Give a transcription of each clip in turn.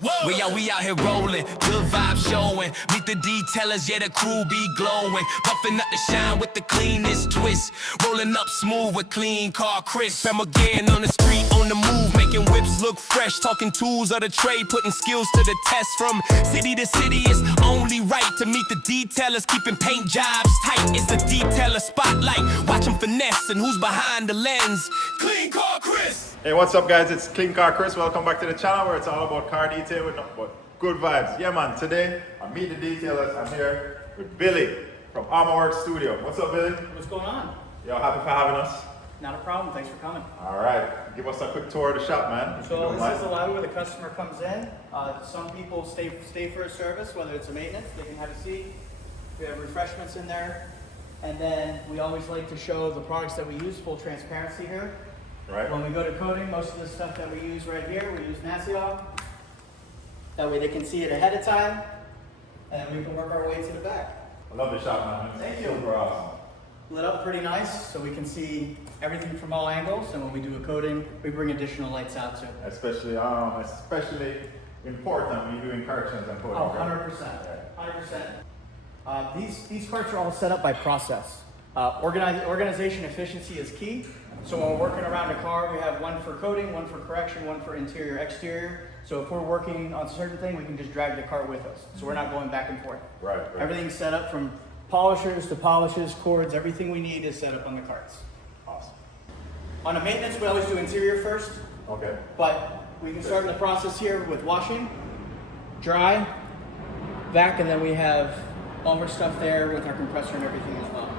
We out here rolling, good vibes showing. Meet the detailers, yeah, the crew be glowing. Puffing up the shine with the cleanest twist. Rolling up smooth with clean car Chris. I'm again on the street, on the move, making whips look fresh. Talking tools of the trade, putting skills to the test. From city to city, it's only right to meet the detailers. Keeping paint jobs tight, it's the detailer spotlight. Watch them finesse and who's behind the lens. Clean car Chris. Hey, what's up guys? It's Clean Car Chris. Welcome back to the channel where it's all about car detailing with nothing but good vibes. Yeah man, today I'm meeting the detailers. I'm here with Billy from Amor Studio. What's up, Billy? What's going on? Y'all happy for having us? Not a problem, thanks for coming. Alright, give us a quick tour of the shop, man. So this is the lobby where the customer comes in. Some people stay for a service, whether it's a maintenance, they can have a seat. We have refreshments in there. And then we always like to show the products that we use, full transparency here. Right. When we go to coating, most of the stuff that we use right here, we use Nassiol. That way they can see it ahead of time, and we can work our way to the back. I love the shop, man. Thank you. Super awesome. Lit up pretty nice, so we can see everything from all angles, and when we do a coating, we bring additional lights out too. Especially important when you're doing corrections and coating. Oh, 100%. 100%. These carts are all set up by process. Organization efficiency is key. So when we're working around a car, we have one for coating, one for correction, one for interior, exterior. So if we're working on a certain thing, we can just drag the cart with us. So we're not going back and forth. Right. Everything's set up from polishers to polishes, cords, everything we need is set up on the carts. Awesome. On a maintenance, we always do interior first. Okay. But we can start in the process here with washing, dry, vac, and then we have all of our stuff there with our compressor and everything as well.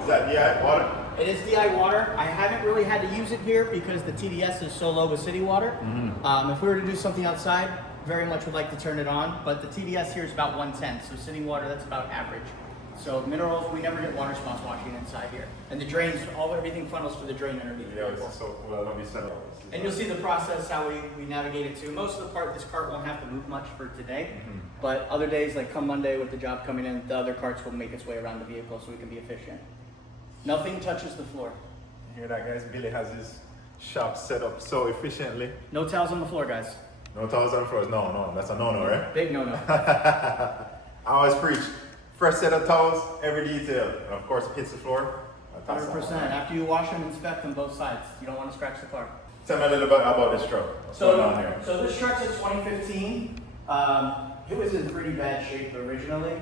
Is that DI water? It is DI water. I haven't really had to use it here because the TDS is so low with city water. If we were to do something outside, very much would like to turn it on, but the TDS here is about 110, so city water, that's about average. So minerals, we never get water spots washing inside here. And the drains, everything funnels to the drain underneath. Yeah, it's so cool. I love you set up. And you'll see the process, how we navigate it too. Most of the part, this cart won't have to move much for today, but other days, like come Monday with the job coming in, the other carts will make its way around the vehicle so we can be efficient. Nothing touches the floor. You hear that, guys? Billy has his shop set up so efficiently. No towels on the floor, guys. No towels on the floor. No, that's a no-no, right? Big no-no. I always preach, fresh set of towels, every detail. And of course, it hits the floor. 100%. After you wash them, inspect them both sides. You don't want to scratch the car. Tell me a little bit about this truck. What's going on here? So this truck's a 2015. It was in pretty bad shape originally.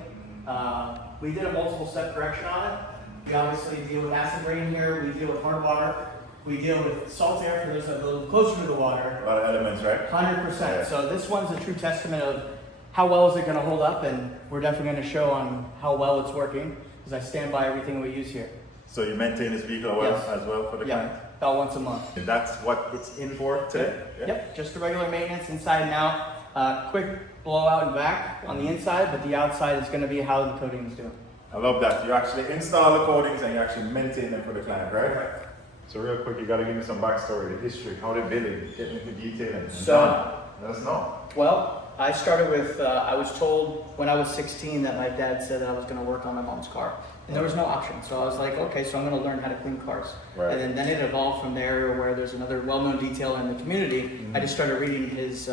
We did a multiple step correction on it. We obviously deal with acid rain here, we deal with hard water, we deal with salt air for those that are a little closer to the water. A lot of elements, right? 100%. Yeah. So this one's a true testament of how well is it going to hold up, and we're definitely going to show on how well it's working, because I stand by everything we use here. So you maintain this vehicle well as well for the client? About once a month. And that's what it's in for today? Yeah. Yep, just the regular maintenance inside and out. Quick blowout and vac on the inside, but the outside is going to be how the coating is doing. I love that. You actually install the coatings and you actually maintain them for the client, right? Correct. So real quick, you got to give me some backstory, the history, how did Billy get into detailing? So, let us know. Well, I started with, I was told when I was 16 that my dad said that I was going to work on my mom's car. And there was no option. So I was like, okay, so I'm going to learn how to clean cars. Right. And then it evolved from there, where there's another well-known detailer in the community. I just started reading his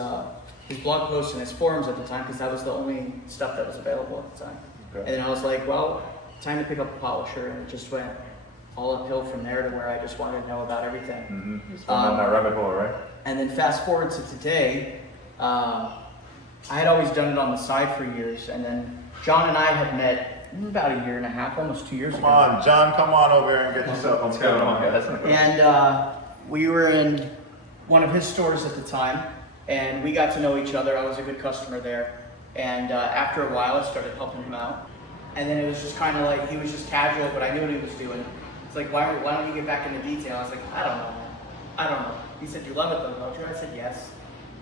blog posts and his forums at the time, because that was the only stuff that was available at the time. Okay. And then I was like, well, time to pick up a polisher, and it just went all uphill from there to where I just wanted to know about everything. Just on that rabbit hole, right? And then fast forward to today, I had always done it on the side for years, and then John and I had met about a year and a half, almost 2 years ago. Come on, John, come on over here and get yourself on camera. And we were in one of his stores at the time, and we got to know each other. I was a good customer there. And after a while, I started helping him out. And then it was just kind of like, he was just casual, but I knew what he was doing. It's like, why don't you get back into detail? I was like, I don't know. He said, you love it though, don't you? I said, yes.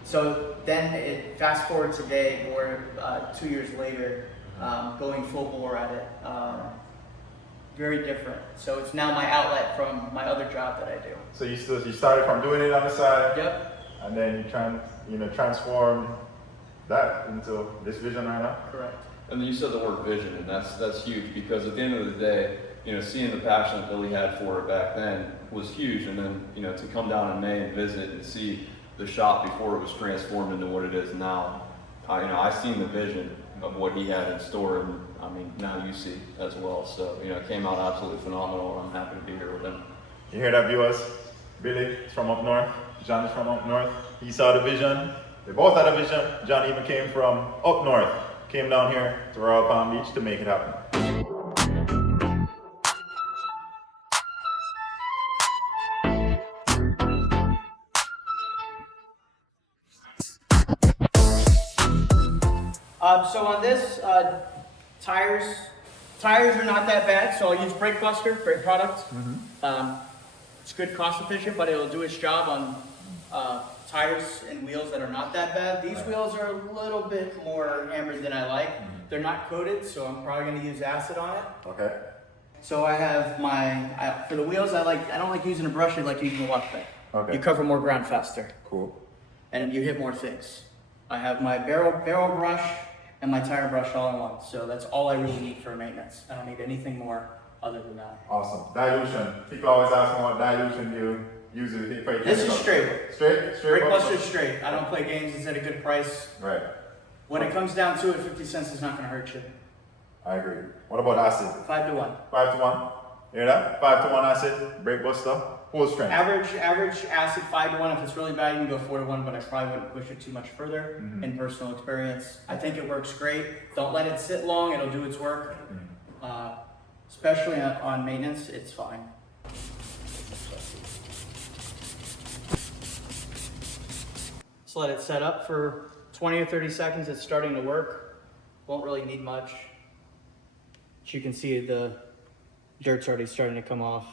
So then fast forward today, or 2 years later, going full bore at it. Very different. So it's now my outlet from my other job that I do. So you started from doing it on the side. Yep. And then you transform that into this vision right now. Correct. And then you said the word vision, and that's huge, because at the end of the day, seeing the passion that Billy had for it back then was huge. And then, to come down in May and visit and see the shop before it was transformed into what it is now. I seen the vision of what he had in store, and I mean, now you see as well. So, it came out absolutely phenomenal, and I'm happy to be here with him. You hear that, viewers? Billy is from up north. John is from up north. He saw the vision. They both had a vision. John even came from up north. Came down here to Royal Palm Beach to make it happen. So on this, tires are not that bad, so I'll use Brake Buster, great product. It's good, cost efficient, but it'll do its job on tires and wheels that are not that bad. These wheels are a little bit more hammered than I like. They're not coated, so I'm probably gonna use acid on it. Okay. So I have for the wheels, I don't like using a brush, I like using a wash pick. Okay. You cover more ground faster. Cool. And you hit more things. I have my barrel brush and my tire brush all in one. So that's all I really need for maintenance. I don't need anything more other than that. Awesome. Dilution. People always ask me what dilution you use it for. This is straight. Straight? Brake Buster's straight. I don't play games. It's at a good price. Right. When it comes down to it, 50 cents is not going to hurt you. I agree. What about acid? 5 to 1. 5 to 1. Hear that? 5 to 1 acid, Brake Buster, full strength. Average acid 5 to 1. If it's really bad, you can go 4 to 1, but I probably wouldn't push it too much further in personal experience. I think it works great. Don't let it sit long. It'll do its work. Especially on maintenance, it's fine. Just let it set up for 20 or 30 seconds. It's starting to work. Won't really need much. As you can see, the dirt's already starting to come off.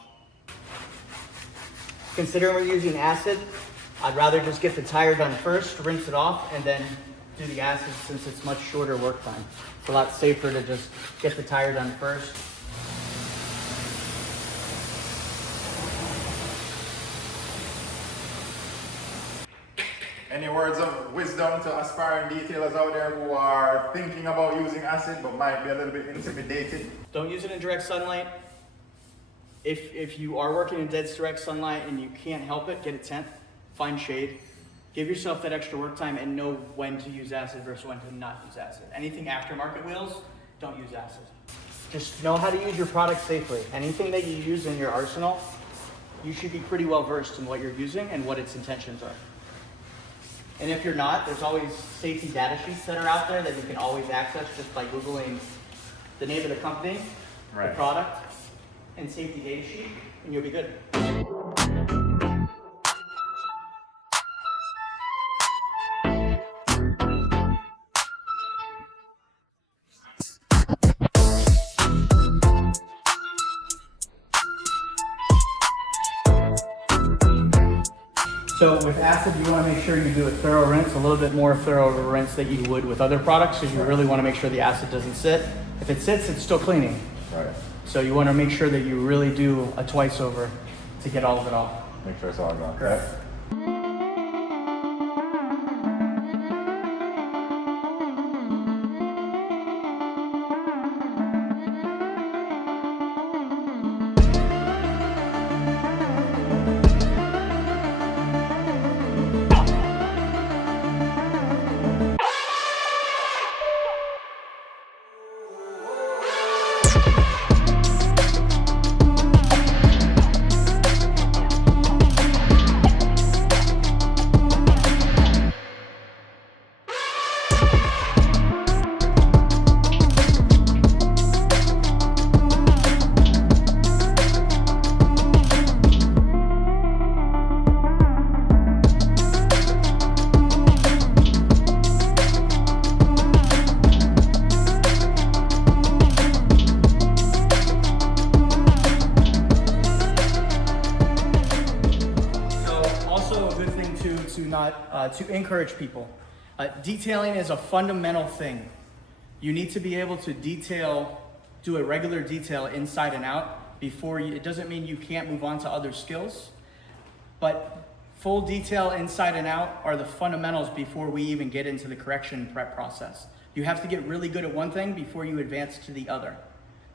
Considering we're using acid, I'd rather just get the tire done first, rinse it off, and then do the acid since it's much shorter work time. It's a lot safer to just get the tire done first. Any words of wisdom to aspiring detailers out there who are thinking about using acid but might be a little bit intimidated? Don't use it in direct sunlight. If you are working in dead direct sunlight and you can't help it, get a tent, find shade. Give yourself that extra work time and know when to use acid versus when to not use acid. Anything aftermarket wheels, don't use acid. Just know how to use your product safely. Anything that you use in your arsenal, you should be pretty well versed in what you're using and what its intentions are. And if you're not, there's always safety data sheets that are out there that you can always access just by Googling the name of the company, the product, and safety data sheet, and you'll be good. So with acid, you want to make sure you do a thorough rinse, a little bit more thorough of a rinse than you would with other products, because you really want to make sure the acid doesn't sit. If it sits, it's still cleaning. Right. So you want to make sure that you really do a twice over to get all of it off. Make sure it's all gone. Correct. To encourage people. Detailing is a fundamental thing. You need to be able to do a regular detail inside and out before you, it doesn't mean you can't move on to other skills, but full detail inside and out are the fundamentals before we even get into the correction prep process. You have to get really good at one thing before you advance to the other.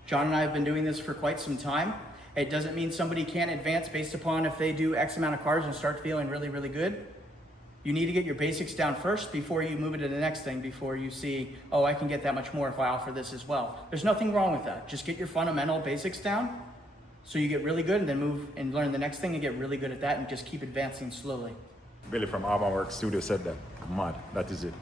John and I have been doing this for quite some time. It doesn't mean somebody can't advance based upon if they do X amount of cars and start feeling really, really good. You need to get your basics down first before you move it to the next thing, before you see, oh, I can get that much more if I offer this as well. There's nothing wrong with that. Just get your fundamental basics down so you get really good, and then move and learn the next thing and get really good at that, and just keep advancing slowly. Billy from Amor Studio said that. Mad, that is it.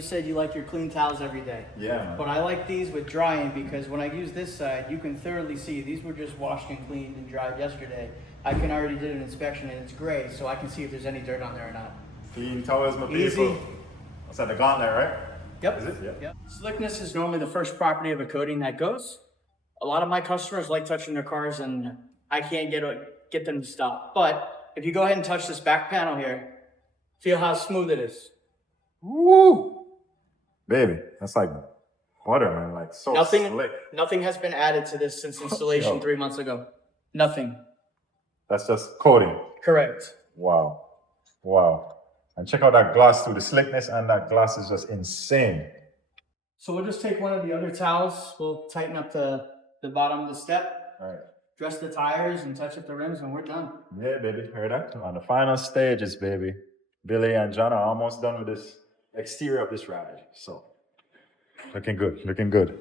Said you like your clean towels every day. Yeah, man. But I like these with drying, because when I use this side, you can thoroughly see these were just washed and cleaned and dried yesterday. I can already did an inspection and it's gray, so I can see if there's any dirt on there or not. Clean towels, my Easy. people. What's that, the gauntlet, right? Yep. Is it? Yeah. Yep. Slickness is normally the first property of a coating that goes. A lot of my customers like touching their cars, and I can't get them to stop. But if you go ahead and touch this back panel here, feel how smooth it is. Woo! Baby, that's like butter, man. Like so slick. Nothing has been added to this since installation Yo. 3 months ago. Nothing. That's just coating. Correct. Wow. Wow. And check out that gloss too. The slickness and that gloss is just insane. So we'll just take one of the other towels. We'll tighten up the bottom of the step, All right. dress the tires, and touch up the rims, and we're done. Yeah, baby. Heard that? On the final stages, baby. Billy and John are almost done with this exterior of this ride. So, looking good. Looking good.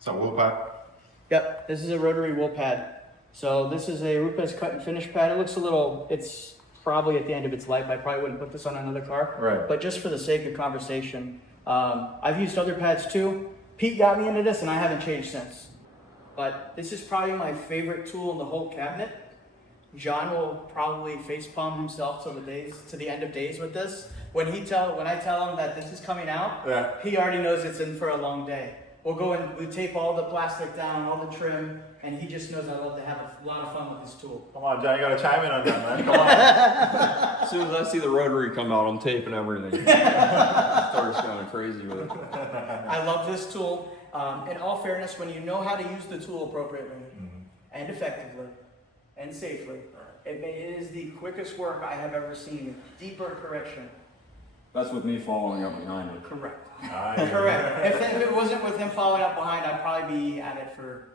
Some wool pad. Yep, this is a rotary wool pad. So this is a Rupes cut and finish pad. It looks a little, it's probably at the end of its life. I probably wouldn't put this on another car. Right. But just for the sake of conversation, I've used other pads too. Pete got me into this and I haven't changed since. But this is probably my favorite tool in the whole cabinet. John will probably facepalm himself to the end of days with this. When I tell him that this is coming out, Yeah. he already knows it's in for a long day. We'll go and we tape all the plastic down, all the trim, and he just knows I love to have a lot of fun with this tool. Come on, John, you gotta chime in on that, man. Come on. As soon as I see the rotary come out, I'm taping everything. Starts going crazy with it. I love this tool. In all fairness, when you know how to use the tool appropriately and effectively and safely, it is the quickest work I have ever seen. Deeper correction. That's with me following up behind it. Correct. Nice. Correct. If it wasn't with him following up behind, I'd probably be at it for,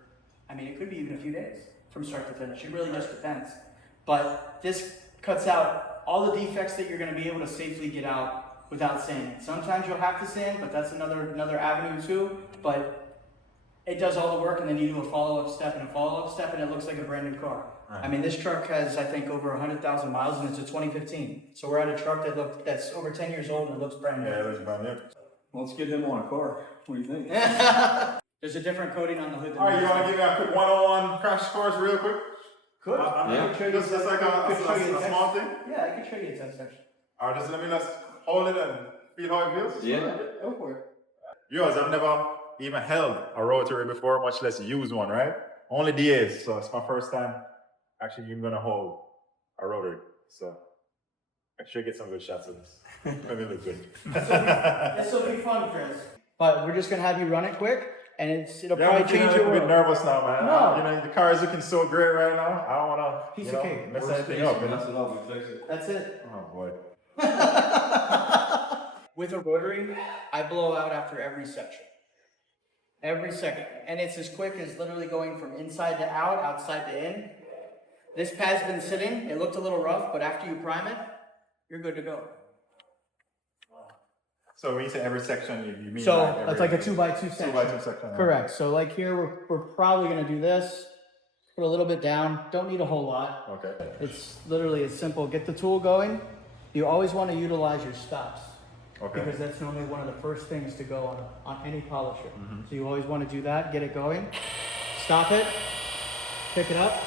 it could be even a few days from start to finish. It really just depends. But this cuts out all the defects that you're going to be able to safely get out without sanding. Sometimes you'll have to sand, but that's another avenue too. But it does all the work, and then you do a follow-up step and a follow-up step, and it looks like a brand new car. Right. This truck has, I think, over 100,000 miles, and it's a 2015. So we're at a truck that's over 10 years old and it looks brand new. Yeah, it looks brand new. Let's get him on a car. What do you think? There's a different coating on the hood. All right, you want to give me a quick 101 crash course real quick? Could. Yeah. Just like a small thing? Yeah, I can show you a test section. All right, just let me hold it and feel how it feels. Yeah. Go for it. Yours, I've never even held a rotary before, much less used one, right? Only DAs, so it's my first time actually even gonna hold a rotary. So I should get some good shots of this. Maybe look good. This will be fun, Chris. But we're just gonna have you run it quick, and it'll probably change your I'm a bit world. nervous now, man. No. The car is looking so great right now. I don't wanna Piece of cake. mess anything up. Mess it up and fix it. That's it. Oh boy. With a rotary, I blow out after every section. Every second. And it's as quick as literally going from inside to out, outside to in. This pad's been sitting. It looked a little rough, but after you prime it, you're good to go. So when you say every section, you mean So like it's like a 2x2 section. 2x2 section. Correct. So like here, we're probably gonna do this. Put a little bit down. Don't need a whole lot. Okay. It's literally as simple. Get the tool going. You always want to utilize your stops. Okay. Because that's normally one of the first things to go on any polisher. So you always want to do that. Get it going. Stop it. Pick it up.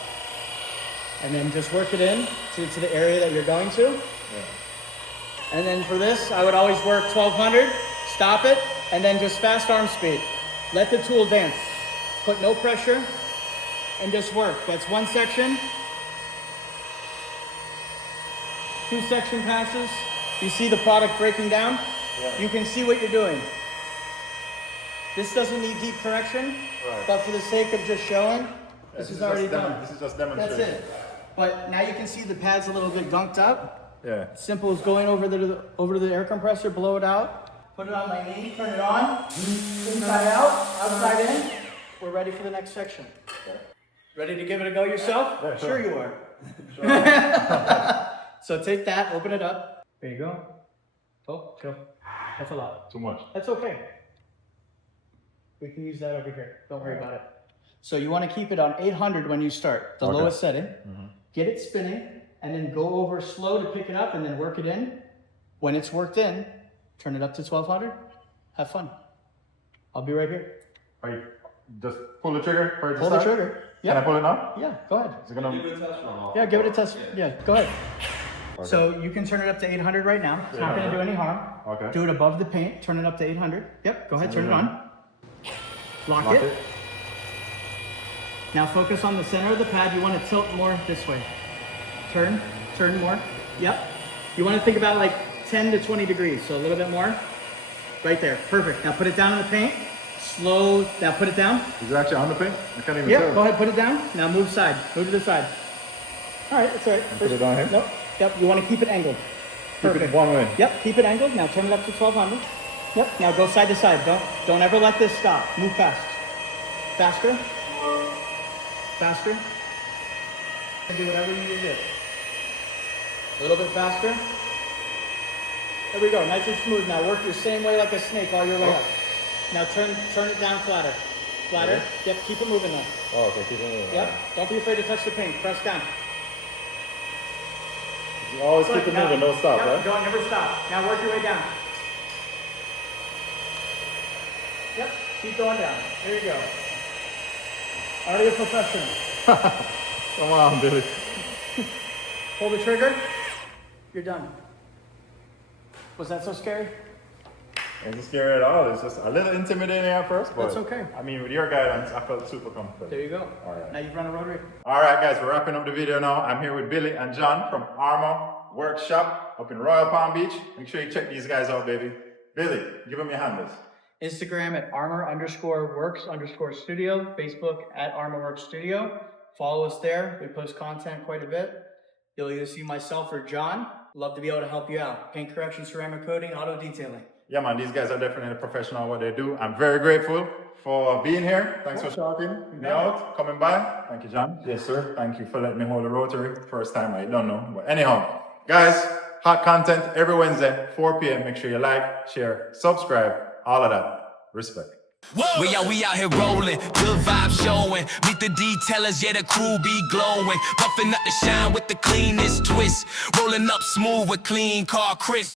And then just work it in to the area that you're going to. Yeah. And then for this, I would always work 1200, stop it, and then just fast arm speed. Let the tool dance. Put no pressure and just work. That's one section. 2 section passes. You see the product breaking down? Yeah. You can see what you're doing. This doesn't need deep correction, Right. but for the sake of just showing, this is already done. This is just That's demonstration. it. But now you can see the pad's a little bit gunked up. Yeah. Simple as going over to the air compressor, blow it out, put it on my knee, turn it on, inside out, outside in. We're ready for the next section. Ready to give it a go yourself? Yeah, Sure sure. you are. So take that, open it up. There you go. Oh, go. That's a lot. Too much. That's okay. We can use that over here. Don't worry about it. So you want to keep it on 800 when you start, the Okay. lowest setting. Get it spinning, and then go over slow to pick it up, and then work it in. When it's worked in, turn it up to 1200. Have fun. I'll be right here. Right. Just pull the trigger for it to Pull the start? trigger. Can I pull it now? Yeah, go ahead. Is it gonna? Give it a test run off. Yeah, give it a test. Yeah, go ahead. So you can turn it up to 800 right now. It's not going to do any harm. Okay. Do it above the paint. Turn it up to 800. Yep, go ahead, turn it on. Lock Lock it. it. Now focus on the center of the pad. You want to tilt more this way. Turn more. Yep. You want to think about like 10 to 20 degrees, so a little bit more. Right there, perfect. Now put it down in the paint. Slow, now put it down. Is it actually on the paint? I can't even Yep, tell. go ahead, put it down. Now move side, move to the side. All right, that's all right. Put it on here? Nope, yep, you want to keep it angled. Keep it one way. Yep, keep it angled. Now turn it up to 1200. Yep, now go side to side. Don't ever let this stop. Move fast. Faster. Faster. And do whatever you need to do. A little bit faster. There we go, nice and smooth. Now work your same way like a snake all your way up. Now turn it down flatter. Flatter. Yep, keep it moving though. Oh, okay, keep it moving. Yep, don't be afraid to touch the paint. Press down. You always keep it Now- moving, don't stop, yep, right? Don't never stop. Now work your way down. Yep, keep going down. There you go. Already a professional. Come on, Billy. Pull the trigger. You're done. Was that so scary? It wasn't scary at all. It's just a little intimidating at first, but That's okay. I mean, with your guidance, I felt super comfortable. There you go. All right. Now you've run a rotary. All right, guys, we're wrapping up the video now. I'm here with Billy and John from Amor Workshop up in Royal Palm Beach. Make sure you check these guys out, baby. Billy, give them your handles. Instagram at armor_works_studio. Facebook at armorworks_studio. Follow us there. We post content quite a bit. You'll either see myself or John. Love to be able to help you out. Paint correction, ceramic coating, auto detailing. Yeah, man, these guys are definitely professional at what they do. I'm very grateful for being here. Thanks for shouting me out, coming by. Thank you, John. Yes, sir. Thank you for letting me hold the rotary. First time, I don't know. But anyhow, guys, hot content every Wednesday, 4 p.m. Make sure you like, share, subscribe, all of that. Respect. We out here rolling, good vibes showing. Meet the detailers, yeah, the crew be glowing. Puffing up the shine with the cleanest twist. Rolling up smooth with clean car Chris.